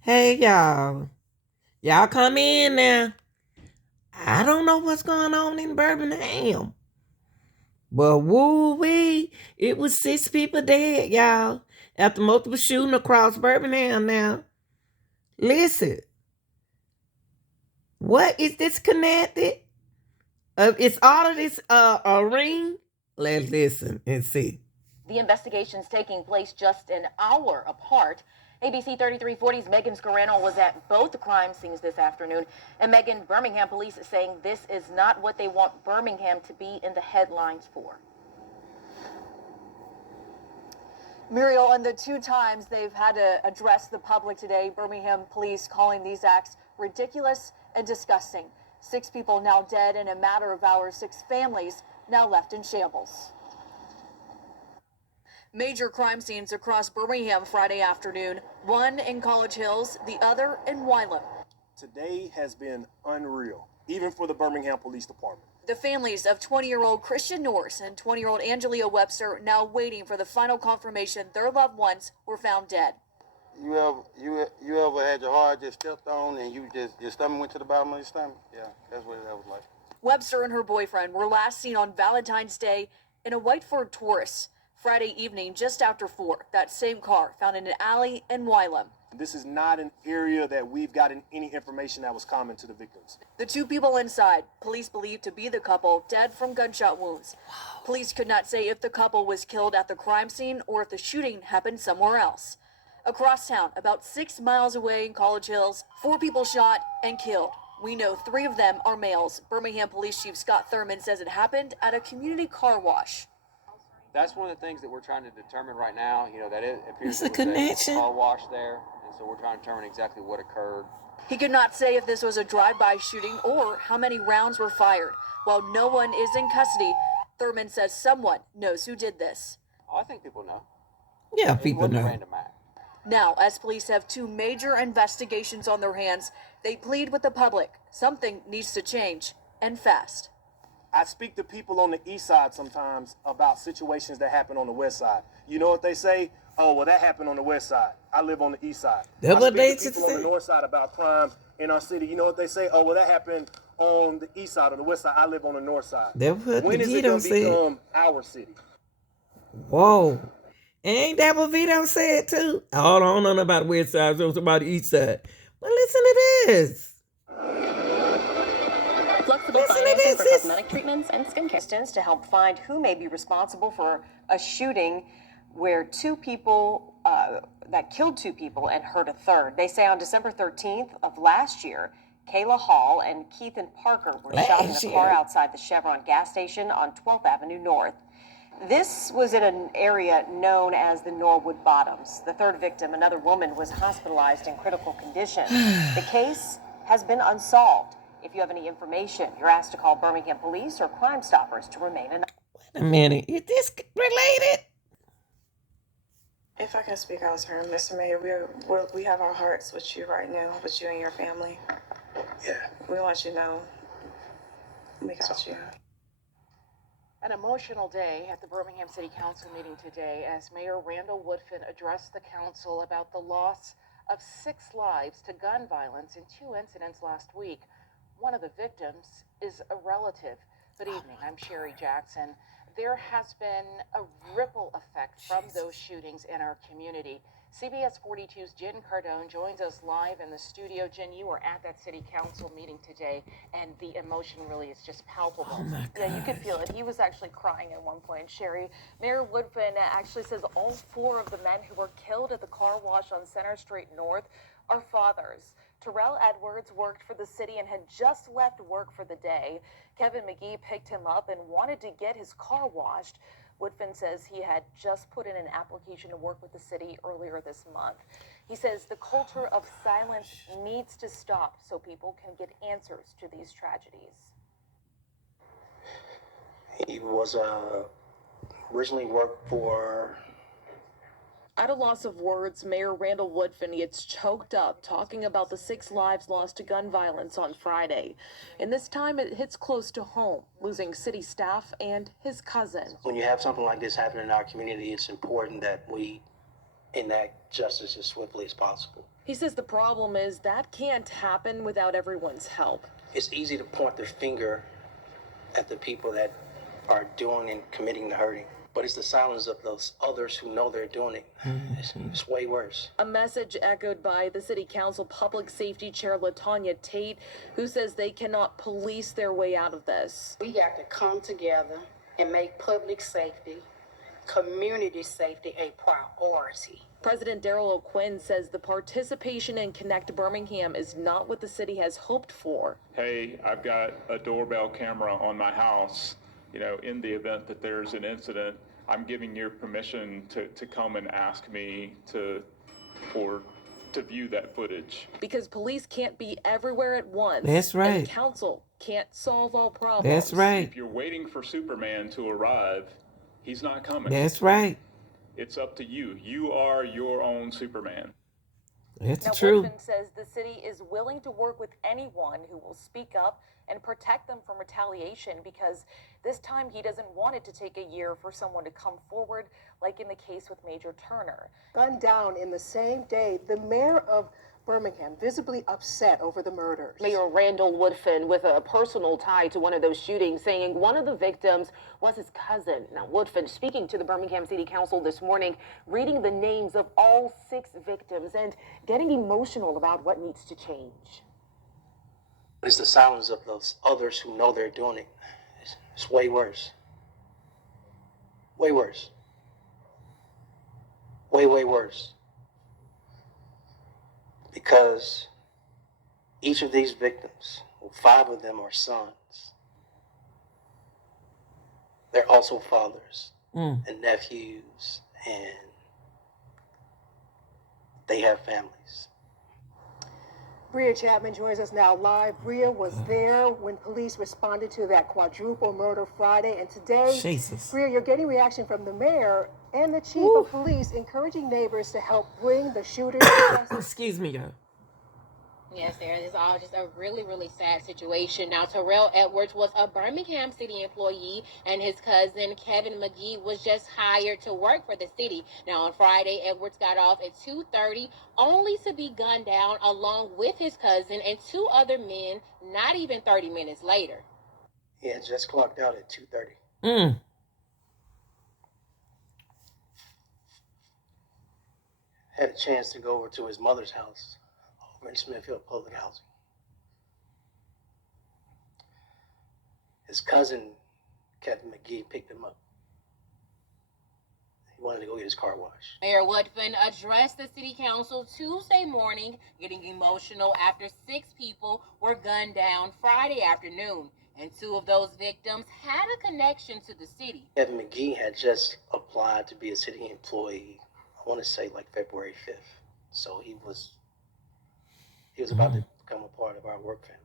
Hey, y'all. Y'all come in now. I don't know what's going on in Birmingham. But woo-wee, it was 6 people dead, y'all, after multiple shooting across Birmingham now. Listen, what is this connected? It's all of this a ring? Let's listen and see. The investigation's taking place just an hour apart. ABC 3340's Megan Scarano was at both crime scenes this afternoon. And Megan, Birmingham police is saying this is not what they want Birmingham to be in the headlines for. Muriel, and the 2 times they've had to address the public today, Birmingham police calling these acts ridiculous and disgusting. 6 people now dead in a matter of hours, 6 families now left in shambles. Major crime scenes across Birmingham Friday afternoon, one in College Hills, the other in Wylam. Today has been unreal, even for the Birmingham Police Department. The families of 20-year-old Christian Norris and 20-year-old Angelina Webste now waiting for the final confirmation their loved ones were found dead. You ever had your heart just stepped on and your stomach went to the bottom of your stomach? Yeah, that's what that was like. Webste and her boyfriend were last seen on Valentine's Day in a white Ford Taurus. Friday evening, just after 4, that same car found in an alley in Wylam. This is not an area that we've gotten any information that was common to the victims. The 2 people inside, police believe to be the couple, dead from gunshot wounds. Wow. Police could not say if the couple was killed at the crime scene or if the shooting happened somewhere else. Across town, about 6 miles away in College Hills, 4 people shot and killed. We know 3 of them are males. Birmingham Police Chief Scott Thurman says it happened at a community car wash. That's one of the things that we're trying to determine right now. You know, that it appears It's a connection. car wash there, and so we're trying to determine exactly what occurred. He could not say if this was a drive-by shooting or how many rounds were fired. While no one is in custody, Thurman says someone knows who did this. Oh, I think people know. Yeah, It people wasn't a know. random act. Now, as police have 2 major investigations on their hands, they plead with the public. Something needs to change, and fast. I speak to people on the east side sometimes about situations that happen on the west side. You know what they say? Oh, well, that happened on the west side. I live on the east side. That's what they I speak to people on say. the north side about crime in our city. You know what they say? Oh, well, that happened on the east side or the west side. I live on the north side. That's what When is it Vito going to said. become our city? Whoa. Ain't that what Vito said too? I don't know about the west side, so about the east side. But listen to this. Flexible Listen to financing this, for sis. cosmetic treatments and skincare to help find who may be responsible for a shooting where 2 people that killed 2 people and hurt a third. They say on December 13th of last year, Kayla Hall and Keithan Parker were shot in a car outside the Chevron gas station on 12th Avenue North. This was in an area known as the Norwood Bottoms. The third victim, another woman, was hospitalized in critical condition. The case has been unsolved. If you have any information, you're asked to call Birmingham Police or Crime Stoppers to remain anonymous. Wait a minute. Is this related? If I can speak out, sir, Mr. Mayor, we have our hearts with you right now, with you and your family. Yeah. We want you to know we got you. An emotional day at the Birmingham City Council meeting today as Mayor Randall Woodfin addressed the council about the loss of 6 lives to gun violence in 2 incidents last week. One of the victims is a relative. Good evening, I'm Sherry Jackson. There has been a ripple effect from those shootings in our community. CBS 42's Jen Cardone joins us live in the studio. Jen, you were at that city council meeting today, and the emotion really is just palpable. Oh my God. Yeah, you could feel it. He was actually crying at one point. Sherry, Mayor Woodfin actually says all 4 of the men who were killed at the car wash on Center Street North are fathers. Terrell Edwards worked for the city and had just left work for the day. Kevin McGhee picked him up and wanted to get his car washed. Woodfin says he had just put in an application to work with the city earlier this month. He says the culture of silence needs to stop so people can get answers to these tragedies. He was originally worked for... At a loss of words, Mayor Randall Woodfin gets choked up talking about the 6 lives lost to gun violence on Friday. And this time it hits close to home, losing city staff and his cousin. When you have something like this happen in our community, it's important that we enact justice as swiftly as possible. He says the problem is that can't happen without everyone's help. It's easy to point the finger at the people that are doing and committing the hurting, but it's the silence of those others who know they're doing it. It's way worse. A message echoed by the City Council Public Safety Chair Talto Tait, who says they cannot police their way out of this. We got to come together and make public safety, community safety a priority. President Terrell Edward says the participation in Connect Birmingham is not what the city has hoped for. Hey, I've got a doorbell camera on my house. You know, in the event that there's an incident, I'm giving you permission to come and ask me to view that footage. Because police can't be everywhere at once. That's right. And the council can't solve all problems. That's right. If you're waiting for Superman to arrive, he's not coming. That's right. It's up to you. You are your own Superman. That's now, true. Woodfin says the city is willing to work with anyone who will speak up and protect them from retaliation, because this time he doesn't want it to take a year for someone to come forward, like in the case with Major Turner. Gunned down in the same day, the mayor of Birmingham visibly upset over the murders. Mayor Randall Woodfin, with a personal tie to one of those shootings, saying one of the victims was his cousin. Now, Woodfin speaking to the Birmingham City Council this morning, reading the names of all 6 victims and getting emotional about what needs to change. It's the silence of those others who know they're doing it. It's way worse. Way worse. Way, way worse. Because each of these victims, 5 of them are sons. They're also fathers and nephews, and they have families. Bria Chapman joins us now live. Bria was there when police responded to that quadruple murder Friday, and today, Jesus. Bria, you're getting reaction from the mayor and the chief of police, encouraging neighbors to help bring the shooters to justice. Excuse me, y'all. Yes, there is all just a really, really sad situation. Now, Terrell Edward was a Birmingham city employee, and his cousin, Kevin McGhee, was just hired to work for the city. Now, on Friday, Edwards got off at 2:30, only to be gunned down along with his cousin and 2 other men, not even 30 minutes later. He had just clocked out at 2:30. Had a chance to go over to his mother's house over in Smithfield Public Housing. His cousin, Kevin McGhee, picked him up. He wanted to go get his car washed. Mayor Woodfin addressed the city council Tuesday morning, getting emotional after 6 people were gunned down Friday afternoon, and 2 of those victims had a connection to the city. Kevin McGhee had just applied to be a city employee, I want to say like February 5th. So he was about to become a part of our work family.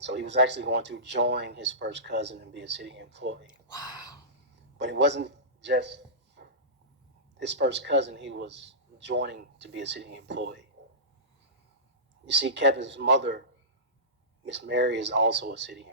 So he was actually going to join his first cousin and be a city employee. Wow. But it wasn't just his first cousin he was joining to be a city employee. You see, Kevin's mother, Miss Mary, is also a city